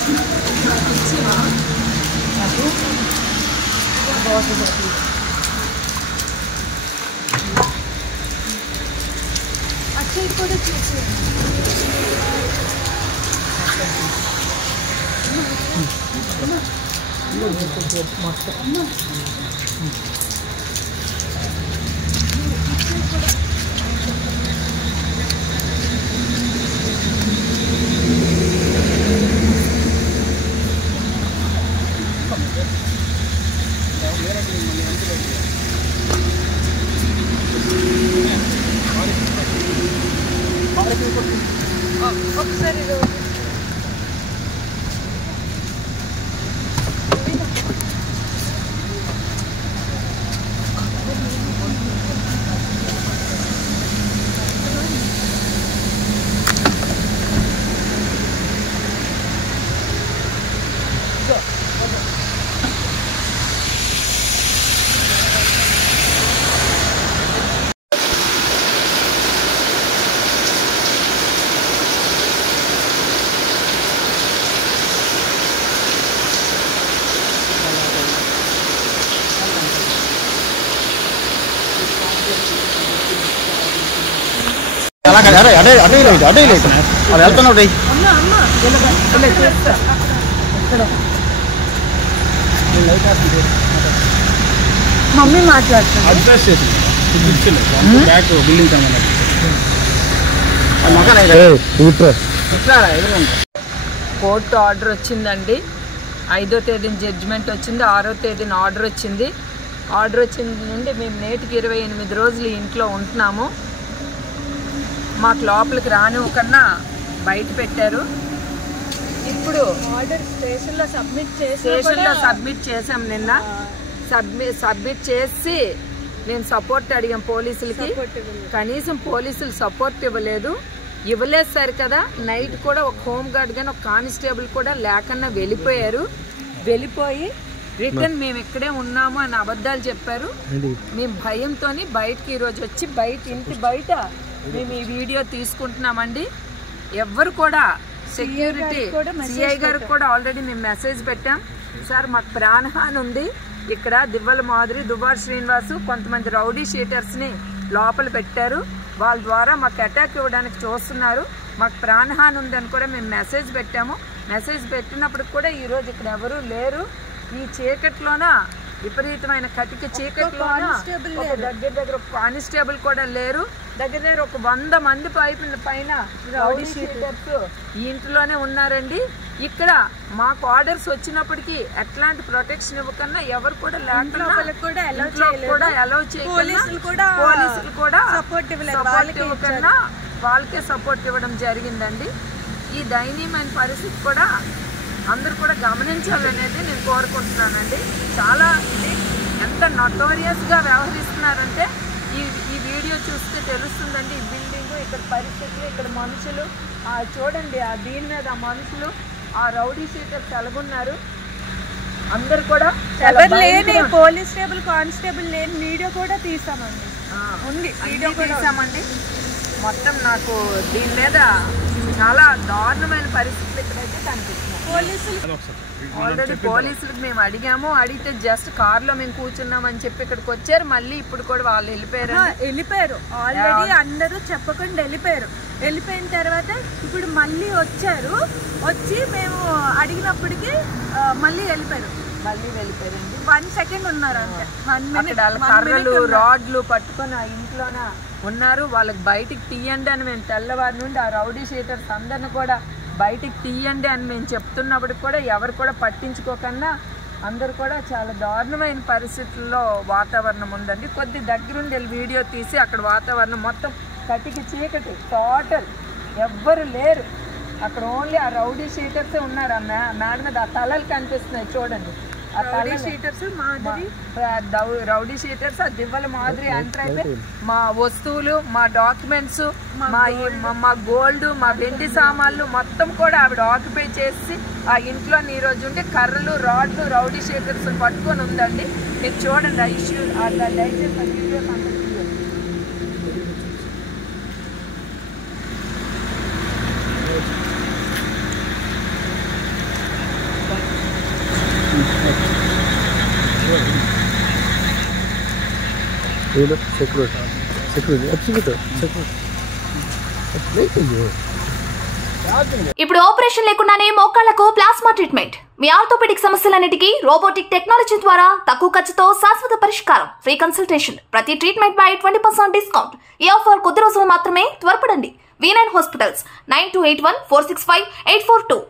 अच्छा కూడా చూసేయండి ఒకసారి అదే అదే అదే లేదు అదే లేదు అది వెళ్తున్నావు మమ్మీ మాట్లాడుతుంది అడ్రస్ చేసింది బిల్డింగ్ కోర్టు ఆర్డర్ వచ్చిందండి 5వ తేదీన జడ్జిమెంట్ వచ్చింది 6వ తేదీన ఆర్డర్ వచ్చింది నుండి మేము నేటికి 28 రోజులు ఇంట్లో ఉంటున్నాము మాకు లోపలికి రానివ్వకన్నా బయట పెట్టారు ఇప్పుడు ఆర్డర్ స్టేషన్లో సబ్మిట్ చేసాం నిన్న సబ్మిట్ చేసి నేను సపోర్ట్ అడిగాం పోలీసులకి కనీసం పోలీసులు సపోర్ట్ ఇవ్వలేదు సరి కదా నైట్ కూడా ఒక హోమ్ గార్డ్ కానీ ఒక కానిస్టేబుల్ కూడా లేకుండా వెళ్ళిపోయి రిటర్న్ మేము ఇక్కడే ఉన్నాము అని అబద్ధాలు చెప్పారు మేము భయంతో బయటకి ఈరోజు వచ్చి ఇంటి బయట మేము ఈ వీడియో తీసుకుంటున్నామండి ఎవ్వరు కూడా సెక్యూరిటీ సిఐ గారికి కూడా ఆల్రెడీ మేము మెసేజ్ పెట్టాం సార్ మాకు ప్రాణహాని ఉంది ఇక్కడ దివ్వల మాదిరి దుబార్ శ్రీనివాసు కొంతమంది రౌడీ షీటర్స్ని లోపల పెట్టారు వాళ్ళ ద్వారా మాకు అటాక్ ఇవ్వడానికి చూస్తున్నారు మాకు ప్రాణహాని ఉందని కూడా మేము మెసేజ్ పెట్టాము మెసేజ్ పెట్టినప్పుడు కూడా ఈరోజు ఇక్కడ ఎవరూ లేరు ఈ చీకట్లోన విపరీతమైన కటిక చీకట్లోన దగ్గర కానిస్టేబుల్ కూడా లేరు దగ్గర ఒక 100 మంది పైన రౌడీ షీటర్స్ ఈ ఇంట్లోనే ఉన్నారండి ఇక్కడ మాకు ఆర్డర్స్ వచ్చినప్పటికీ ఎట్లాంటి ప్రొటెక్షన్ ఇవ్వకన్నా ఎవరు కూడా లేకుండా అలౌ చేయకుండా పోలీసులు కూడా సపోర్ట్ ఇవ్వకన్నా వాళ్ళకే సపోర్ట్ ఇవ్వడం జరిగిందండి ఈ దయనీయమైన పరిస్థితి కూడా అందరూ కూడా గమనించాలనేది నేను కోరుకుంటున్నానండి చాలా ఇది ఎంత నోటోరియస్గా వ్యవహరిస్తున్నారంటే ఈ వీడియో చూస్తే తెలుస్తుందండి ఈ బిల్డింగు ఇక్కడ పరిస్థితులు ఇక్కడ మనుషులు చూడండి దీని మీద ఆ మనుషులు ఆ రౌడీ షీటర్స్ ఎలాగున్నారు అందరు కూడా పోలీస్ కానిస్టేబుల్ లేని వీడియో కూడా తీసామండి వీడియో తీసామండి మొత్తం నాకు దీని మీద చాలా దారుణమైన పరిస్థితులు ఇక్కడైతే కనిపిస్తున్నాయి ఆల్రెడీ పోలీసులకు మేము అడిగితే జస్ట్ కార్లో మేము కూర్చున్నామని చెప్పి ఇక్కడికి వచ్చారు మళ్ళీ ఇప్పుడు కూడా వాళ్ళు వెళ్ళిపోయారు ఆల్రెడీ అందరూ చెప్పకుండా వెళ్ళిపోయిన తర్వాత ఇప్పుడు మళ్ళీ వచ్చి మేము అడిగినప్పటికీ మళ్ళీ వెళ్ళిపోయారండి 1 సెకండ్ ఉన్నారు అంటే కర్రలు రాడ్లు పట్టుకొని ఆ ఇంట్లోన ఉన్నారు వాళ్ళకి బయటికి తీయండి అని మేము తెల్లవారి నుండి ఆ రౌడీ షీటర్స్ అందరిని కూడా బయటికి తీయండి అని మేము చెప్తున్నప్పటికి కూడా ఎవరు కూడా పట్టించుకోకన్నా అందరూ కూడా చాలా దారుణమైన పరిస్థితుల్లో వాతావరణం ఉందండి కొద్ది దగ్గరుండి వీడియో తీసి అక్కడ వాతావరణం మొత్తం కటికి చీకటి టోటల్ ఎవ్వరు లేరు అక్కడ ఓన్లీ ఆ రౌడీ షీటర్సే ఉన్నారు ఆ మేడ మీద ఆ తలలు కనిపిస్తున్నాయి చూడండి రౌడీ షీటర్స్ ఆ దివ్వల మాదిరి ఎంటర్ అయిపోయి మా వస్తువులు మా డాక్యుమెంట్స్ మా గోల్డ్ మా వెండి సామాన్లు మొత్తం కూడా ఆవిడ ఆక్యుపై చేసి ఆ ఇంట్లో ఈ రోజు ఉంటే కర్రలు రాడ్లు రౌడీ షీటర్స్ పట్టుకొని ఉందండి మీరు చూడండి ఆ ఇష్యూ దయచేసి వీడియో ఇప్పుడు ఆపరేషన్ లేకుండానే మోకాళ్లకు ప్లాస్మా ట్రీట్మెంట్. మీ ఆర్థోపెడిక్ సమస్యలన్నిటికీ రోబోటిక్ టెక్నాలజీ ద్వారా తక్కువ ఖర్చుతో శాశ్వత పరిష్కారం. Free consultation. ప్రతి ట్రీట్మెంట్ పై 20% డిస్కౌంట్. ఈ ఆఫర్ కొద్ది రోజులు మాత్రమే. త్వరపడండి. V9 hospitals 9281465842.